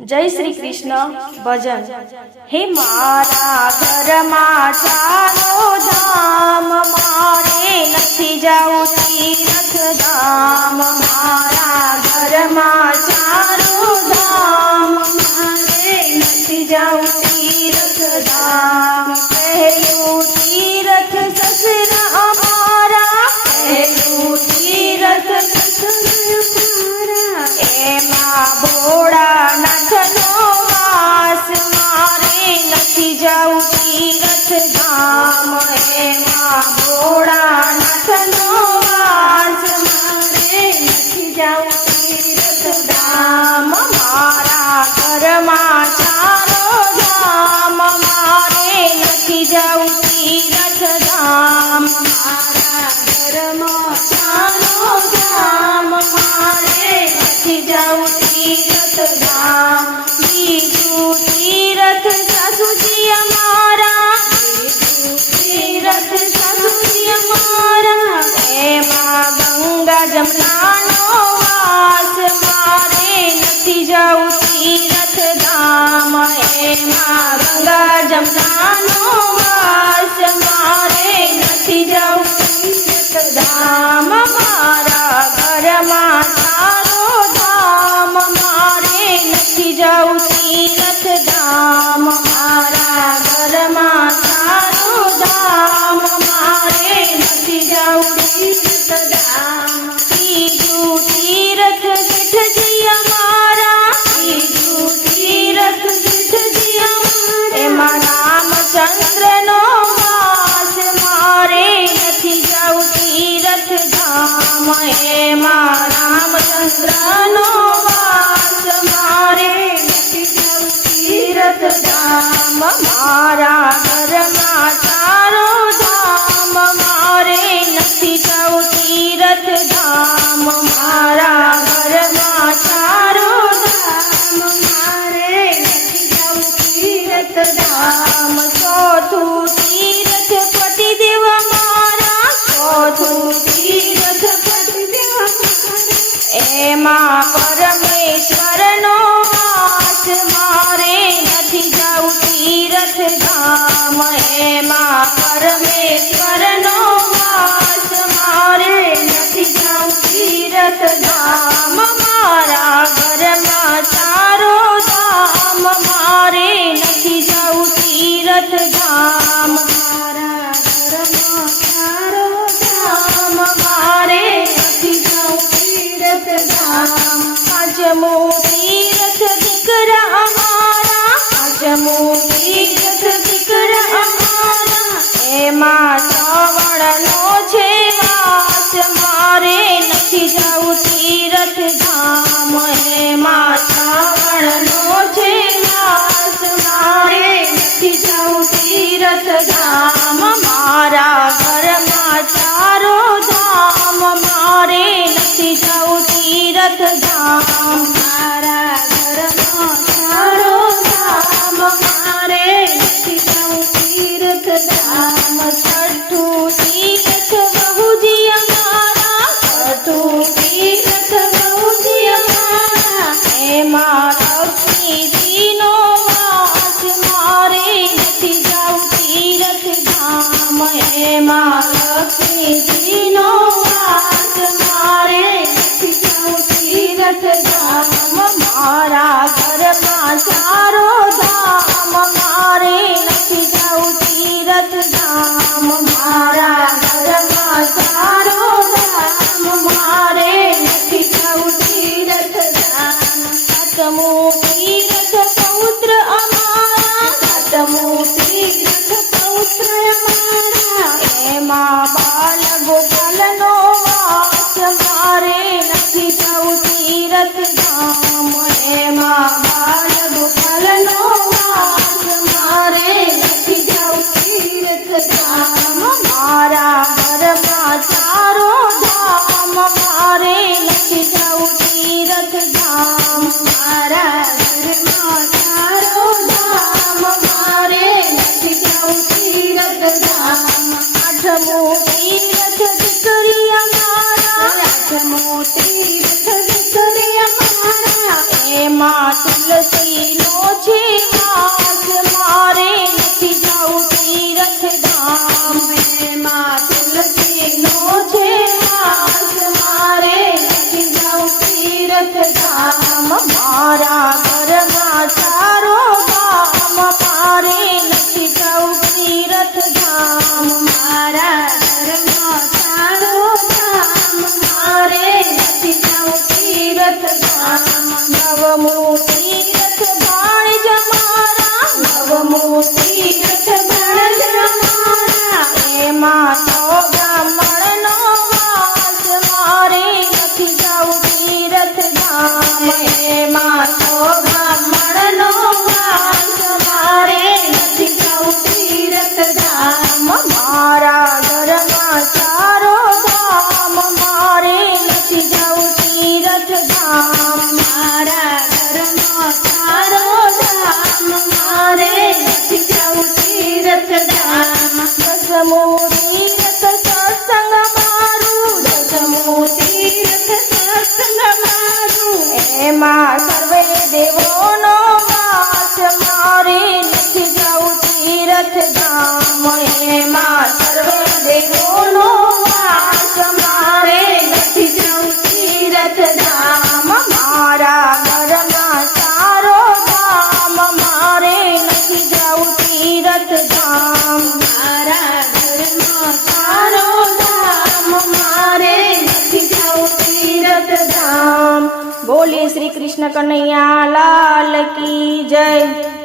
जय श्री कृष्ण भजन। हे मारा घरमा चारो धाम, मारे नथी जाऊं तीरथ धाम। मारा घरमा चारो धाम, मारे नथी जाऊं तीरथ धाम। पहलू तीरथ ससरा अमारा, पहलू तीरथ ससरा अमारा। एमा भोड़ा नाथनो वास, मारे नथी जाऊं तीरथ धाम। एमा भोड़ा नाथनो वास, मारे नथी जाऊं तीरथ धाम। मारा घरमा चारो धाम, मारे नथी जाऊं तीरथ धाम। मारा घरमा चारो धाम, मारे नथी जाऊं तीरथ धाम। बीजू तीरथ सासुजी अमारा, बीजू तीरथ सासुजी अमारा। एमा गंगा जमुनानो वास, मारे नथी जाऊं तीरथ धाम। एमा गंगा जमुनानो वास, मारे नथी जाऊं तीरथ धाम। मारा घरमा चारो धाम, मारे नथी जाऊं तीरथ धाम। मारा घरमा चारो धाम, मारे नथी जाऊं तीरथ धाम। तीजू तीरथ जेठजी अमारा, तीजू तीरथ जेठजी अमारा। एमा रामचंद्र नो वास, मारे नथी जाऊं तीरथ धाम। एमा रामचंद्र नो वास, मारे नथी जाऊं तीरथ धाम। मारा घरमा चारो धाम, मारे नथी जाऊं तीरथ धाम। मारा घरमा चारो धाम, मारे नथी जाऊं तीरथ धाम। चौथू तीरथ पतिदेव मारा, चौथू तीरथ पतिदेव मारा। एमा परमेश्वर नो वास, मारे नथी जाऊं तीरथ धाम। एमा परमेश्वर नो वास, मारे नथी जाऊं तीरथ धाम। मारा घरमा चारो धाम, मारे नथी जाऊं तीरथ धाम। मारा घरमा चारो धाम, मारे नथी जाऊं तीरथ धाम। पांचमो तीरथ दीकरा अमारा, पांचमो तीरथ दीकरा अमारा। एमा श्रावण नो छे वास, मारे नथी जाऊं तीरथ धाम। एमा श्रावण नो छे वास, मारे नथी जाऊं तीरथ धाम। मारा घरमा चारो धाम, मारे नथी जाऊं तीरथ धाम। मारा घरमा चारो धाम, मारे नथी जाऊं तीरथ धाम। छठू तीरथ बहुजी अमारा, छठू तीरथ बहुजी अमारा। एमा लक्ष्मी जी नो वास, मारे नथी जाऊं तीरथ धाम। एमा लक्ष्मी जी नो वास, मारे नथी जाऊं तीरथ धाम। मारा घरमा चारो धाम, मारे नथी जाऊं तीरथ धाम। मारा घरमा चारो धाम, मारे नथी जाऊं तीरथ धाम। सातमो तीरथ તુલસીનો છે વાસ, મારે નથી જાવું તીરથ ધામ. એમાં તુલસીનો છે વાસ, મારે નથી જાવું તીરથ ધામ. મારા ઘરમાં ચારો ધામ, મારે નથી જાવું તીરથ ધામ. મારા ઘરમાં ચારો ધામ, મારે નથી જાવું તીરથ ધામ. નવમું તીરથ ભાણજ મારા, નવમું તીરથ ભાણજ મારા. એમાં તો બ્રાહ્મણનો વાસ, મારે નથી જાવું તીરથ ધામ. એમાં તો બ્રાહ્મણનો વાસ, મારે નથી જાવું તીરથ ધામ. મારા ઘરમાં ચારો ધામ, મારે નથી જાવું તીરથ ધામ. મારા ઘરમાં ચારો ધામ, મારે નથી જાવું તીરથ ધામ. દસમું તીરથ સત્સંગ મારું, દસમું તીરથ સત્સંગ મારું. એમાં સર્વે દેવોનો વાસ, મારે નથી જાવું તીરથ ધામ. એમાં સર્વે દેવોનો વાસ, મારે નથી જાવું તીરથ ધામ. મારા ઘરમાં ચારો ધામ, મારે નથી જાવું તીરથ ધામ. મારા ઘરમાં ચારો ધામ, મારે નથી જાવું તીરથ ધામ. બોલીએ શ્રી કૃષ્ણ કનૈયા લાલ કી જય.